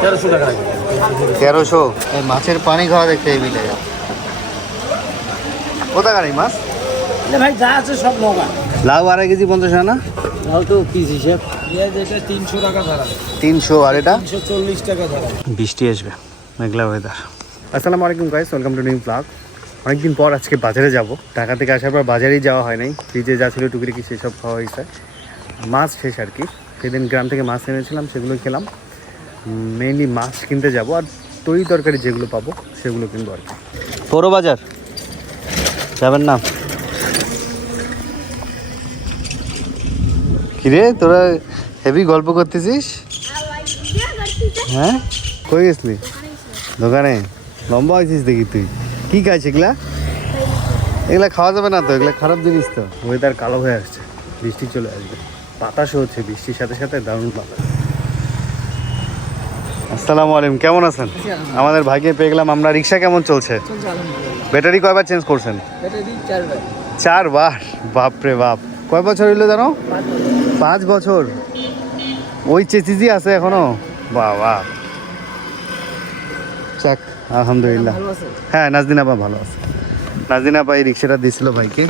তেরোশো টাকা। তেরোশো? এই মাছের পানি খাওয়া দেখতে এই মিলে। কোথাকার এই মাছ? ভাই যা আছে সব নৌকা লাউ আড়াই কেজি পঞ্চাশ আনা তাও তো পিস হিসেব। এটা তিনশো টাকা ধরা। তিনশো আর এটা? চল্লিশ টাকা ধরা। বৃষ্টি আসবে মেঘলা ওয়েদার আসসালামু আলাইকুম guys welcome to new blog অনেকদিন পর আজকে বাজারে যাব। ঢাকা থেকে আসার পর বাজারেই যাওয়া হয় নাই। ফ্রিজে যা ছিল টুকরি কি সেসব খাওয়া হয়েছে। মাছ শেষ আর কি। সেদিন গ্রাম থেকে মাছ এনেছিলাম সেগুলো খেলাম। মেইনলি মাছ কিনতে যাব আর তরি তরকারি যেগুলো পাবো সেগুলো কিনবো আর কি। পৌর বাজার? যাবেন না? কিরে তোরা হেভি গল্প করতেছিস? হ্যাঁ? কই গেছলি? দোকানে। লম্বা হয়েছিস দেখি তুই। কি খাইছ এগুলা? এগুলা খাওয়া যাবে না তো এগুলা খারাপ জিনিস তো। ওয়েদার কালো হয়ে আসছে বৃষ্টি চলে আসবে। বাতাসও হচ্ছে বৃষ্টির সাথে সাথে দারুণ বাতাস। আসসালামু আলাইকুম কেমন আছেন? আমাদের ভাইকে পেয়ে গেলাম আমরা রিক্সা কেমন চলছে? ব্যাটারি কয়বার চেঞ্জ করছেন? চারবার। বাপরে বাপ কয় বছর হইল জানো? পাঁচ বছর। ওই চেচিজি আছে এখনও? বাবা। যাক আলহামদুলিল্লাহ। হ্যাঁ নাজদিন আপা ভালো আছে। নাজদিন আপা এই রিক্সাটা দিছিল ভাইকে।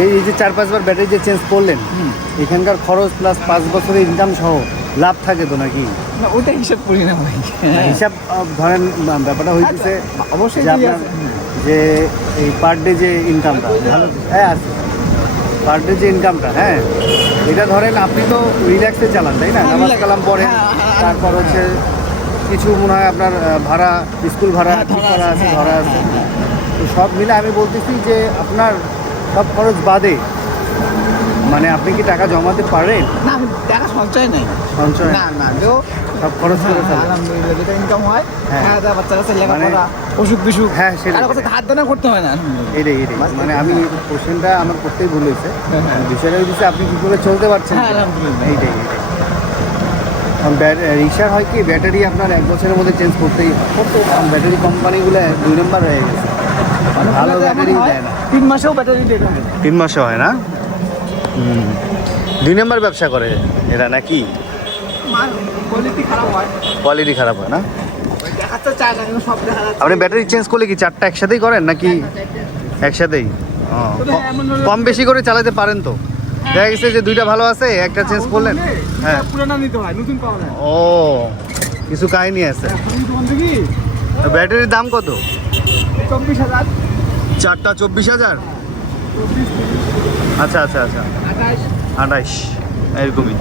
এই এই যে চার পাঁচবার ব্যাটারি যে চেঞ্জ করলেন এখানকার খরচ প্লাস পাঁচ বছরের ইনকাম সহ লাভ থাকে তো নাকি? না ওটা হিসাব করি না ভাই। হিসাব ধরেন ব্যাপারটা হইতেছে অবশ্যই যে এই পার ডে যে ইনকামটা ভালো হ্যাঁ আছে। পার ডে যে ইনকামটা হ্যাঁ এটা ধরেন আপনি তো রিল্যাক্সে চালান তাই না? হ্যাঁ, নামাজ কালাম পড়েন হ্যাঁ, হ্যাঁ। তারপর হচ্ছে কিছু মনে হয় আপনার ভাড়া স্কুল ভাড়া করা আছে, ধরা আছে। তো সব মিলে আমি বলতেছি যে আপনার সব খরচ বাদে মানে আপনি কি টাকা জমাতে পারেন? না আমি টাকা সঞ্চয় নেই। সঞ্চয়? না না দেও সব খরচ করে ফেলেন আলহামদুলিল্লাহ যেটা ইনকাম হয় হ্যাঁ। হ্যাঁ দাদা বাচ্চা কাছে লেখাপড়া মানে- অসুখ বিসুখ হ্যাঁ, সেটাই। কারও কাছে ধার দেনা করতে হয় না। এটাই এটাই। মানে আমি কোশ্চেনটা আমার করতেই ভুল হয়েছে। হ্যাঁ, হ্যাঁ। বিষয়টা হচ্ছে আপনি কি করে চলতে পারছেন? হ্যাঁ, আলহামদুলিল্লাহ। এইটাই এইটাই রিক্সার হয় কি ব্যাটারি আপনার এক বছরের মধ্যে চেঞ্জ করতেই হয়। ব্যাটারি কোম্পানিগুলো দুই নম্বর হয়ে গেছে। ভালো ব্যাটারি হয়, দেয় না। তিন মাসেও ব্যাটারি হবে। তিন মাসে হয় না? দুই নম্বর ব্যবসা করে এরা নাকি? কোয়ালিটি খারাপ হয়। হয় না? আপনি ব্যাটারি চেঞ্জ করলে কি চারটা একসাথেই করেন নাকি একসাথেই? কম বেশি করে চালাতে পারেন তো। দেখা গেছে যে দুইটা ভালো আছে একটা চেঞ্জ করলেন। হ্যাঁ। হয় ও কিছু কাহিনী আছে। তুমি ব্যাটারির দাম কত? চব্বিশ হাজার। চারটা চব্বিশ হাজার? আচ্ছা আচ্ছা আচ্ছা। আঠাইশ। এরকমই।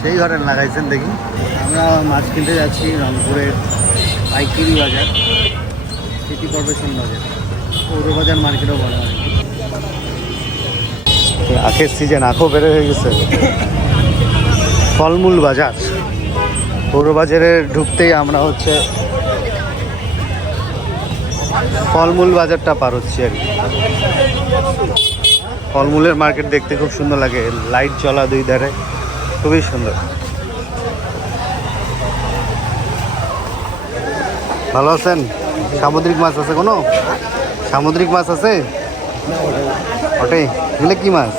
সেই ঘরে লাগাইছেন দেখি। আমরা মাছ কিনতে যাচ্ছি রংপুরের পাইকারি বাজার, সিটি কর্পোরেশন বাজার। পৌর বাজার মার্কেটও বলা হয়। আখের সিজন আখও বেড়ে হয়ে গেছে। ফলমূল বাজার। পৌর বাজারে ঢুকতেই আমরা হচ্ছে ফলমূল বাজারটা পার হচ্ছি আর ফলমূলের মার্কেট দেখতে খুব সুন্দর লাগে। লাইট জ্বলা দুই ধারে। খুবই সুন্দর। ভালো আছেন? সামুদ্রিক মাছ আছে কোনো? সামুদ্রিক মাছ আছে? ওটাই এগুলো কি মাছ?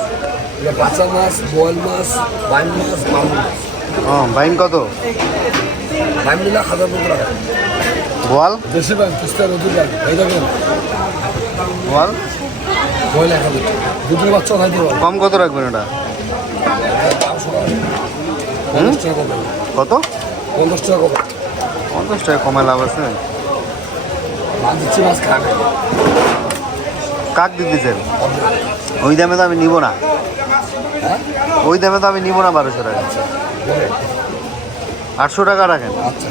কাঁচা মাছ বোয়াল মাছ বাইন মাছ মাগুর মাছ। ও কত? বাইন মিলা হাজার পনেরো টাকা। বোয়াল? দেশে ব্যাংক কিস্তা নতুন ব্যাংক এই দেখেন। বোয়াল? বোয়াল এক হাজার দুটোর বাচ্চা খাইতে পারবে। কম কত রাখবেন ওটা? কত? পঞ্চাশ টাকা কমে। পঞ্চাশ টাকা কমে লাভ আছে। মাছ দিচ্ছি মাছ খাবে কাক দিতেছেন ওই দামে তো আমি নিব না ওই দামে তো আমি নিব না বারোশো টাকা আটশো টাকা রাখেন আচ্ছা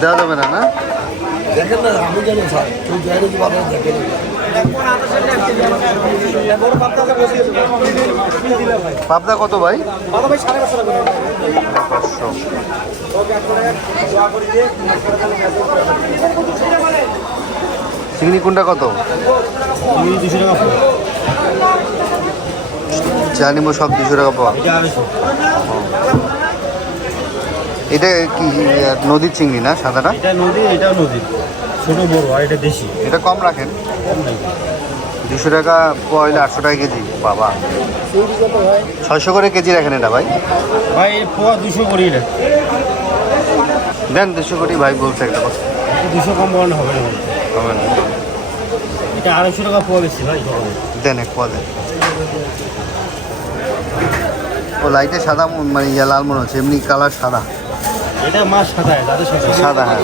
দেওয়া যাবে না না দেখেন না আমি জানি স্যার তুই জানি কি বাজারে দেখেন পাবদা কত ভাই পাঁচশো চিংড়ি কোনটা কত? যা নিবো সব দুশো টাকা পাওয়া এটা কি নদীর চিংড়ি না সাদাটা? এটা নদী এটাও নদী। ছোট বড় আর এটা দেশি। এটা কম রাখেন। দুশো টাকা পোয়া হইলে আটশো টাকা কেজি। বাবা। ছয়শো করে কেজি রাখেন এটা ভাই। ভাই পোয়া দুশো রাখ দেন দুশো কোটি ভাই বলছে একটা কথা। দুশো কম হবে না। হবে না। এটা আড়াইশো টাকা পোয়া বেশি ভাই দেন এক পোয়া দেন। ও লাইটে সাদা মানে ইয়া লাল মনে হচ্ছে এমনি কালার সাদা। এটা মাছ সাদা সাদা হ্যাঁ।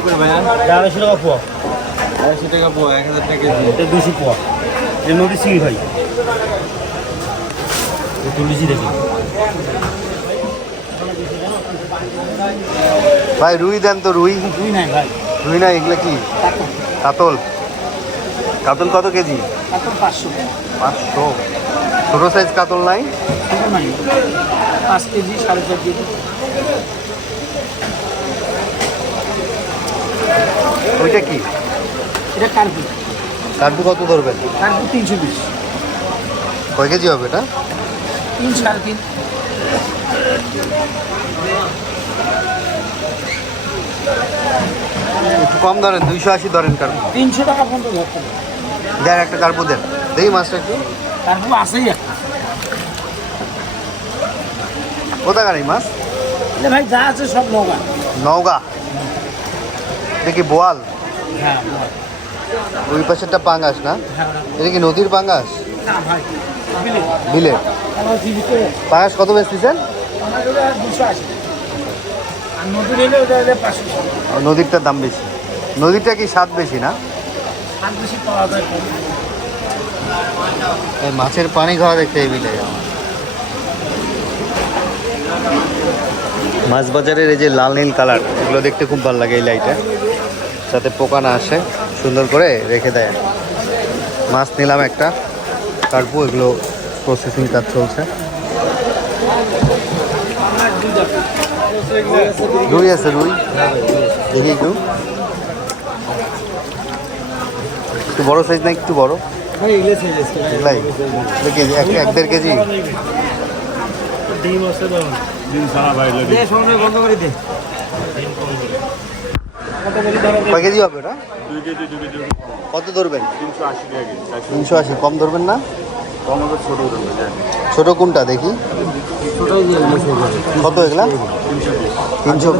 এটা আড়াইশো টাকা পোয়া। আড়াইশো টাকা পোয়া এক হাজার টাকা কেজি। এটা দুশো পোয়া। নদী চিংড়ি ভাই। তুলেছি দেখি। ভাই রুই দেন তো রুই। দুই নাই ভাই। রুই না এগুলো কি? কাতল। কাতল কত কেজি? এখন পাঁচশো। পাঁচশো। ছোটো সাইজ কাতল নাই? নাই। পাঁচ কেজি সাড়ে চার কেজি। ওইটা কি? এটা কার্পু কাঠবু কত ধরবেন? কার্পু তিনশো বিশ। কয় কেজি হবে এটা? তিন সাড়ে তিন। একটু কম ধরেন দুইশো আশি ধরেন কার্পু তিনশো টাকা পর্যন্ত ধরতে দেন একটা কার্পু দেন। দেখি মাছটা একটু। কার্পু আছেই একটা। কোথাকার এই মাছ ভাই যা আছে সব নৌকা। নওগাঁ দেখি বোয়াল? হ্যাঁ ওই পাশেরটা পাঙ্গাস না? হ্যাঁ এটা কি নদীর পাঙ্গাস? বিলে পাঙ্গাস কত পাঁচশো। ও, নদীরটার দাম বেশি। নদীরটা কি স্বাদ বেশি না? এই মাছের পানি খাওয়া দেখতে হেবি আমার। মাছ বাজারের এই যে লাল নীল কালার, এগুলো দেখতে খুব ভালো লাগে এই লাইটে। যাতে পোকা না আসে, সুন্দর করে রেখে দেয়। মাছ নিলাম একটা, কাটবো, এগুলো প্রসেসিং কাজ চলছে। রুই আছে, রুই। দেখি একটু। একটু বড় সাইজ না একটু বড়? এগুলাই কেজি এক এক দেড় কেজি? কয় হবে কত ধরবেন? তিনশো আশি কম ধরবেন না? ছোট কোনটা দেখি? কত এগুলা? তিনশো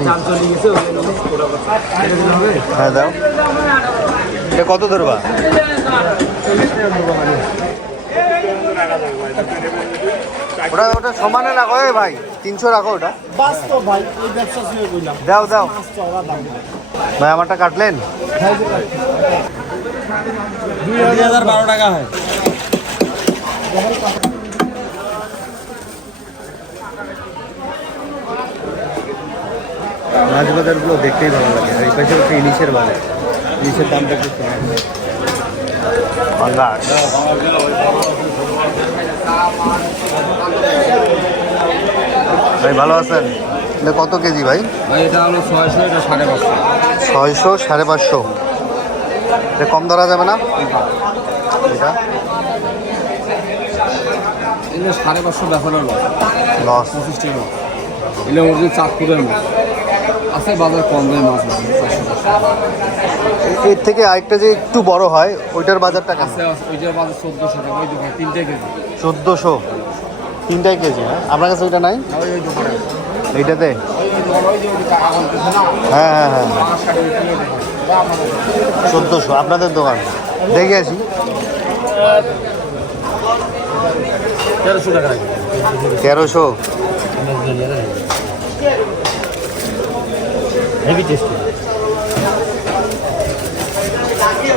হ্যাঁ দাও। এটা কত ধরবা? ওটা ওটা সমানে রাখো এ ভাই তিনশো রাখো ওটা। দাও দাও। ভাই আমারটা কাটলেন? দুই হাজার বারো টাকা হয়। মাছ বাজারগুলো দেখতেই ভালো লাগে আর এই পাশে হচ্ছে ইলিশের বাজার। ইলিশের দামটা একটু ভাই ভালো আছেন? এটা কত কেজি ভাই? ভাই এটা হলো ছয়শো এটা সাড়ে পাঁচশো। ছয়শো সাড়ে পাঁচশো। এটা কম ধরা যাবে না? এটা? সাড়ে পাঁচশো বেচানো লস। লস। পঁচিশ টাকা। এটা ওর চাঁদপুরের মাছ আছে বাজার কম দামে মাছ আছে এর থেকে আরেকটা যে একটু বড় হয় ওইটার বাজারটা কেমন? আছে ওইটার বাজার চোদ্দোশো টাকা ওই দোকানে কেজি। চোদ্দোশো? তিনটাই কেজি হ্যাঁ? আপনার কাছে ওইটা নাই? ওই ওই দোকানে এইটাতে? হ্যাঁ হ্যাঁ হ্যাঁ। চোদ্দোশো আপনাদের দোকান? দেখে আসি। তেরোশো টাকা তেরোশো? হেভি টেস্টি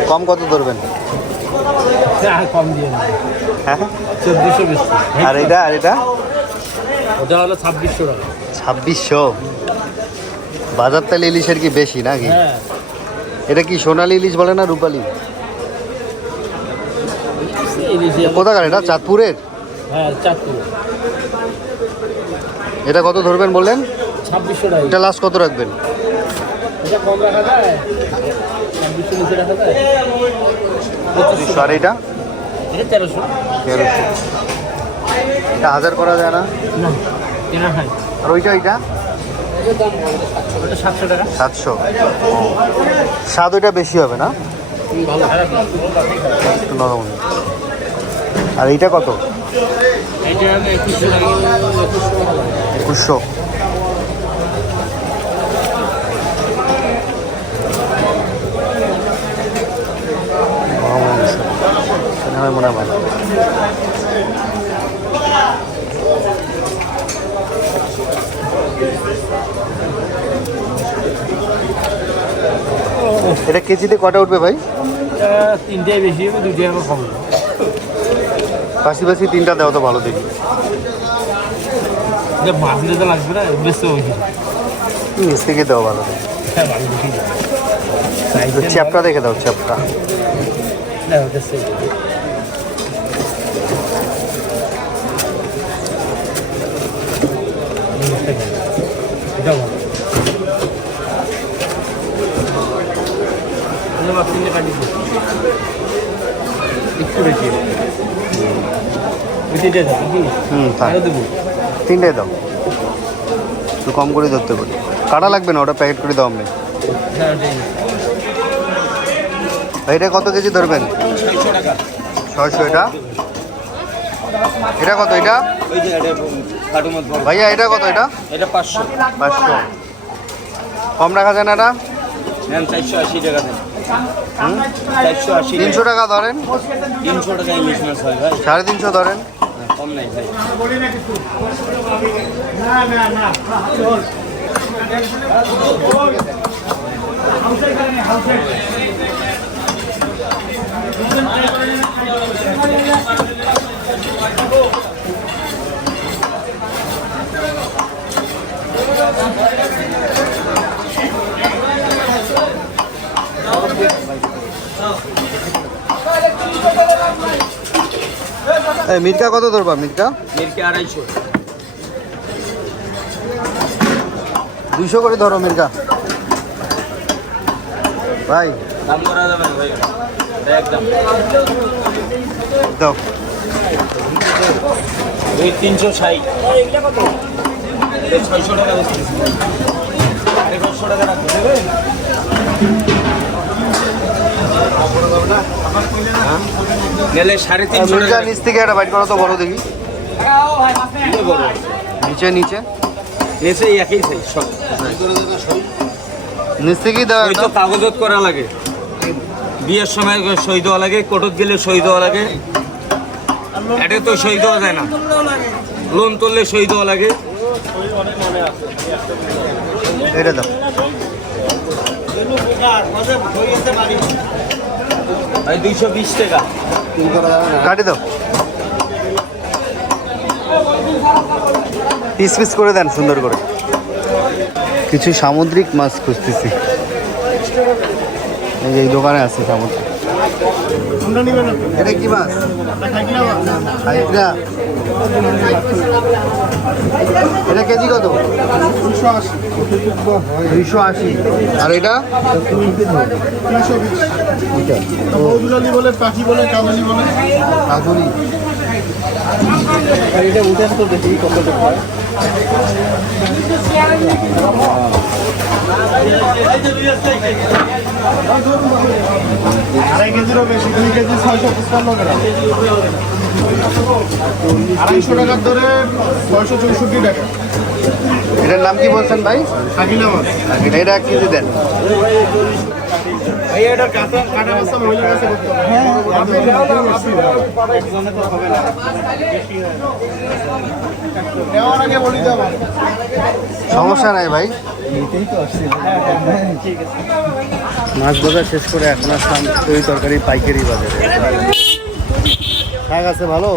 কম কত ধরবেন? আর কম দিয়ে হ্যাঁ? বেশি। আর এটা আর এটা? ওটা হলো ছাব্বিশশো টাকা। ছাব্বিশশো? বাজার তালে ইলিশের কি বেশি নাকি? হ্যাঁ। এটা কি সোনালি ইলিশ বলে না রূপালি? কোথাকার? এটা চাঁদপুরের? হ্যাঁ এটা কত ধরবেন বললেন? ছাব্বিশশো টাকা। এটা লাস্ট কত রাখবেন? এটা কম রাখা যায়? ছাব্বিশশো নিচে রাখা যায় পঁচিশশো আর এটা এটা তেরোশো। তেরোশো। এটা হাজার করা যায় না? না কেনা হয়। আর ওইটা ওইটা? সাতশো। স্বাদ ওইটা বেশি হবে না? আর এইটা কত? একুশশো টাকা একুশশো নরম হয়ে গেছে। হয় হয়। ভালো এটা কেজিতে কটা উঠবে ভাই? তিনটাই বেশি হবে দুইটাই আমার কম হবে। পাশি পাশি তিনটা দেওয়া তো ভালো দেখি। এটা মাছ দিলে তো লাগবে না বেশি বেশি। থেকে দেওয়া ভালো দেখি। হ্যাঁ চ্যাপটা দেখে দাও চ্যাপটা না ওটা সেই এটাও ভালো আপনি কাটি একটু বেশি। ওইটাই দেবো হুম আরও দেবো। তিনটাই দাও। একটু কম করে ধরতে পারি। কাটা লাগবে না ওটা প্যাকেট করে দাও আপনি হ্যাঁ এটা কত কেজি ধরবেন? ছয়শো এটা? এটা কত এটা? ভাইয়া এটা কত এটা? এটা পাঁচশো। পাঁচশো। কম রাখা যায় না এটা? চারশো আশি টাকা চারশো আশি তিনশো টাকা ধরেন। তিনশো হয় ভাই। সাড়ে তিনশো ধরেন। কম নাই ভাই। এই মির্কা কত ধরবা মির্কা? মিরকে আড়াইশো। দুইশো করে ধরো মির্কা। ভাই। দাম করা যাবে না ভাই। একদম। দাও। ওই তিনশো ষাট। ছয়শো টাকা আরে টাকা রাখবে নিলে সাড়ে তিনশো মির্কা নিচ থেকে একটা বাইট করো তো বড় দেখি। বড় নিচে। নিচে নিচে একই সাইজ সব। নিচ থেকেই দেওয়া ওই তো কাগজত করা লাগে। বিয়ের সময় সই দেওয়া লাগে কোর্টত গেলে সই দেওয়া লাগে। এটা তো সই দেওয়া যায় না। লোন তুললে সই দেওয়া লাগে। এটা দাও। ভাই দুইশো বিশ টাকা। কাটি দাও। পিস পিস করে দেন সুন্দর করে। কিছু সামুদ্রিক মাছ খুঁজতেছি। এই যে এই দোকানে আছে সামুদ্রিক। এটা কি মাছ? এটা কেজি কত? দুইশো আশি। আর এটা? বলে পাখি বলে কাবালি বলে। কাজুরি আড়াই কেজিরও বেশি দুই কেজি ছয়শো পঁচপান্ন গ্রাম। আড়াইশো টাকার ধরে ছয়শো চৌষট্টি টাকা। এটার নাম কি বলছেন ভাই? এটা কেজি দেন? আগে বলি যাব সমস্যা নাই ভাই। মাছ বাজার শেষ করে এখন আসলাম তৈরি তরকারি পাইকারি বাজারে। শাক আছে ভালো?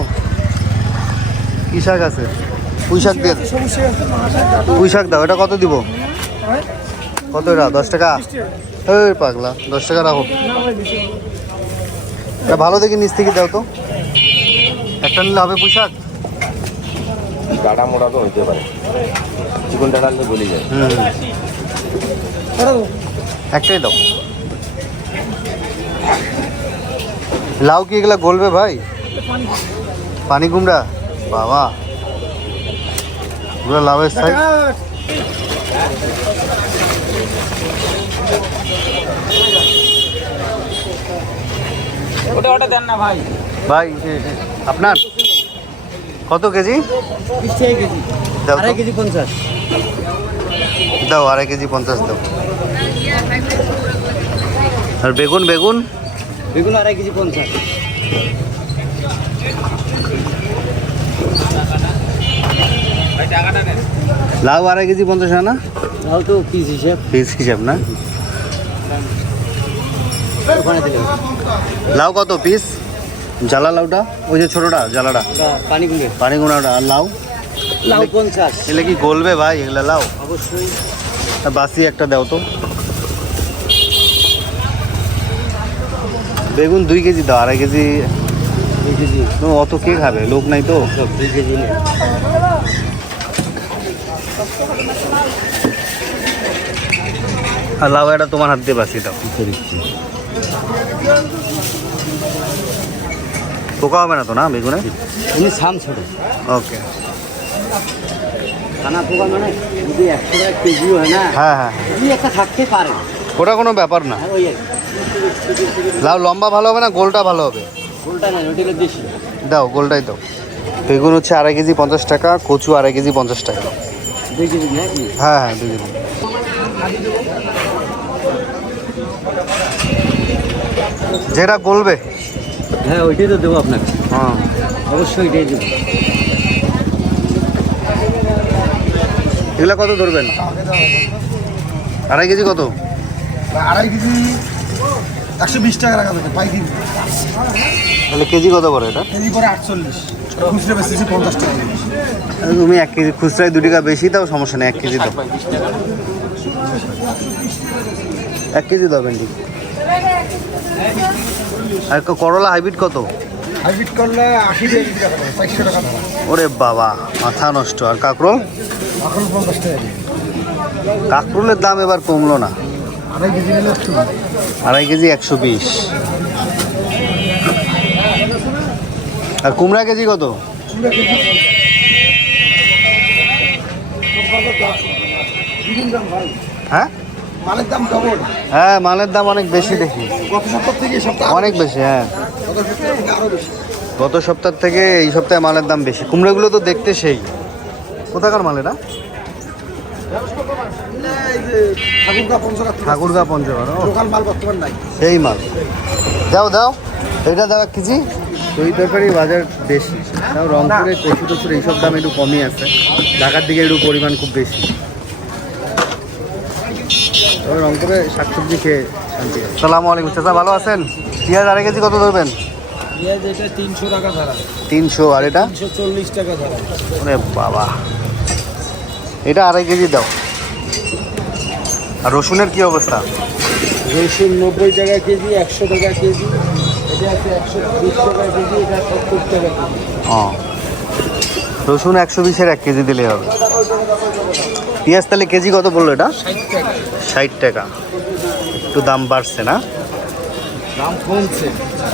কি শাক আছে? পুঁই শাক দিয়ে পুঁইশাক দাও এটা কত দিব? কত এটা? দশ টাকা? ওই পাগলা দশ টাকা রাখো। এটা ভালো দেখি নিচ থেকে দাও তো। একটা নিলে হবে পুঁই শাক গাড়া মোড়া তো হইতে পারে। চিকন ডাড়ালে গলি যায়। একটাই দাও। লাউ কি এগুলা গলবে ভাই? পানি কুমড়া? বাবা। পুরো লাভের সাইজ ওটা ওটা দেন না ভাই। ভাই আপনার? কত কেজি? দাও আড়াই কেজি পঞ্চাশ। দাও আড়াই কেজি পঞ্চাশ দাও। আর বেগুন বেগুন? বেগুন আড়াই কেজি পঞ্চাশ। লাউ আড়াই কেজি পঞ্চাশ আনা লাউ তো পিস হিসেব। পিস হিসাব না? লাউ কত পিস? জ্বালা লাউটা? ওই যে ছোটটা জ্বালাটা। পানি গুলে পানি গুঁড়াটা আর লাউ? লাউ পঞ্চাশ। এগুলো কি গলবে ভাই এগুলো লাউ? অবশ্যই। বাসি একটা দাও তো। বেগুন দুই কেজি দাও আড়াই কেজি। দুই কেজি। তো অত কে খাবে? লোক নাই তো। সব দুই কেজি আর লাউ এটা তোমার হাত দিয়ে বাসি দাও। পোকা হবে না তো না বেগুনে? উনি সাম ছোট। ওকে খানা পোকা মানে যদি একশো টাকা কেজি হয় না হ্যাঁ হ্যাঁ। যদি একটা থাকতে পারে। ওটা কোনো ব্যাপার না। লাউ লম্বা ভালো হবে না গোলটা ভালো হবে? গোলটা না ওটা বেশি। দাও গোলটাই দাও। বেগুন হচ্ছে আড়াই কেজি পঞ্চাশ টাকা কচু আড়াই কেজি পঞ্চাশ টাকা। হ্যাঁ হ্যাঁ দুই কেজি। যেটা গলবে হ্যাঁ ওইটাই তো দেবো আপনাকে। হ্যাঁ। অবশ্যই ওইটাই দেবো। এগুলা কত ধরবেন? আড়াই কেজি কত? আড়াই কেজি একশো বিশ টাকা রাখা যাবে পাইকারি। তাহলে কেজি কত করে এটা? কেজি করে আটচল্লিশ। খুচরো বেশি পঞ্চাশ টাকা তুমি এক কেজি খুচরায় দু টাকা বেশি দাও সমস্যা নেই এক কেজি দাও। এক কেজি দাও ভেন্ডি। আর করলা হাইব্রিড কত? হাইব্রিড করলে আশি টাকা চারশো টাকা ওরে বাবা মাথা নষ্ট। আর কাঁকরোল? এখন পঞ্চাশ টাকা কাঁকরোলের দাম এবার কমলো না। আড়াই কেজি নিলে একশো আড়াই কেজি একশো বিশ। আর কুমড়া কেজি কত? হ্যাঁ? মালের দাম ডবল হ্যাঁ মালের দাম অনেক বেশি দেখি। গত সপ্তাহ থেকে সপ্তাহ অনেক বেশি? হ্যাঁ। গত সপ্তাহ থেকে আরও বেশি। গত সপ্তাহ থেকে এই সপ্তাহে মালের দাম বেশি। কুমড়োগুলো তো দেখতে সেই। কোথাকার মাল এটা? এই ঠাকুরগা পঞ্চগড় ও, লোকাল মাল বর্তমান নাই। সেই মাল। দাও দাও এটা দাও এক কেজি। দই তরকারি বাজার বেশি। তাও রংপুরে কচু টচুর এইসব দাম একটু কমই আছে। ঢাকার দিকে একটু পরিমাণ খুব বেশি। রংপুরে শাকসবজি খেয়ে শান্তি সালামু আলাইকুম চাচা ভালো আছেন? পেঁয়াজ আড়াই কেজি কত ধরবেন? পেঁয়াজ এটা তিনশো টাকা ধরা। তিনশো আর এটা? তিনশো চল্লিশ টাকা ধরা। ওরে বাবা। এটা আড়াই কেজি দাও। আর রসুনের কি অবস্থা? রসুন নব্বই টাকা কেজি একশো টাকা কেজি এটা আছে একশো বিশ টাকা কেজি এটা সত্তর টাকা কেজি। ও। রসুন একশো বিশের এক কেজি দিলে হবে। পেঁয়াজ তাহলে কেজি কত বলল এটা? ষাট টাকা। একটু দাম বাড়ছে না? দাম কমছে।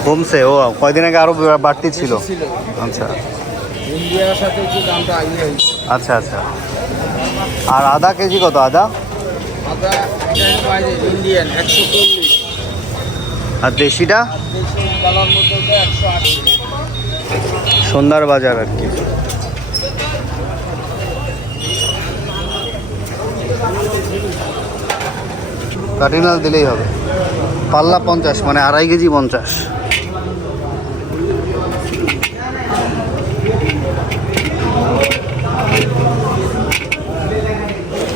কমছে? ও কয়দিন আগে আরও বাড়তি ছিল। আচ্ছা। আচ্ছা আচ্ছা। আর আদা কেজি কত? আদা? আর দেশিটা? সন্ধ্যার বাজার আর কি। কাটিনাল দিলেই হবে। পাল্লা পঞ্চাশ মানে আড়াই কেজি পঞ্চাশ।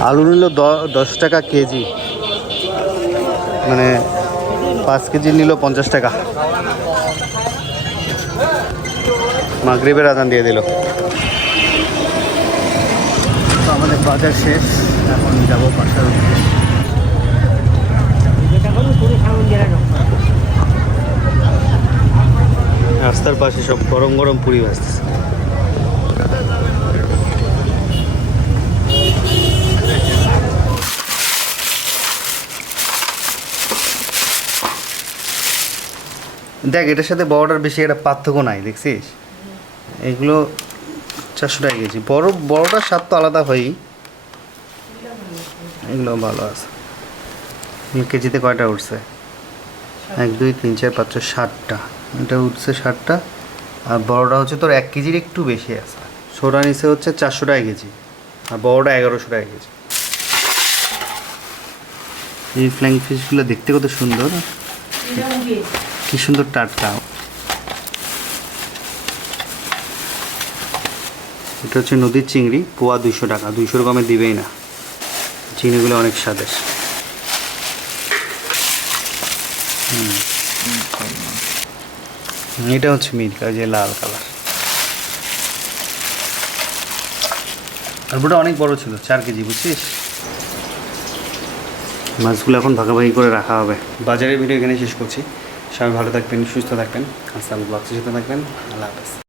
আলু নিল দশ টাকা কেজি। মানে পাঁচ কেজি নিল পঞ্চাশ টাকা। মাগরিবের আদান দিয়ে দিল। আমাদের বাজার শেষ, এখন যাব উদ্দেশ্যে। রাস্তার পাশে সব গরম গরম পুরি ভাজতেছে। দেখ এটার সাথে বড়টার বেশি একটা পার্থক্য নাই দেখছিস? এগুলো চারশো টাকা কেজি। বড় বড়টার স্বাদ তো আলাদা হয়ই এগুলো ভালো আছে। কেজিতে কয়টা উঠছে? এক, দুই, তিন, চার, পাঁচ, ছয় ষাটটা এটা উঠছে ষাটটা আর বড়টা হচ্ছে তোর এক কেজির একটু বেশি আছে। ছোটা নিচে হচ্ছে চারশো টাকা কেজি। আর বড়টা এগারোশো টাকা কেজি। এই ফ্ল্যাং ফিশগুলো দেখতে কত সুন্দর। কি সুন্দর টাটকা। এটা হচ্ছে নদীর চিংড়ি। পোয়া দুইশো টাকা। দুইশোর কমে দিবেই না। চিংড়িগুলো অনেক স্বাদের। এটা হচ্ছে মিরকা যে লাল কালার। আর ওটা অনেক বড় ছিল চার কেজি বুঝছিস? মাছগুলো এখন ভাগাভাগি করে রাখা হবে। বাজারের ভিডিও এখানে শেষ করছি। সবাই ভালো থাকবেন সুস্থ থাকবেন। আসসালাম ব্লগসের সাথে থাকবেন। আল্লাহ হাফেজ।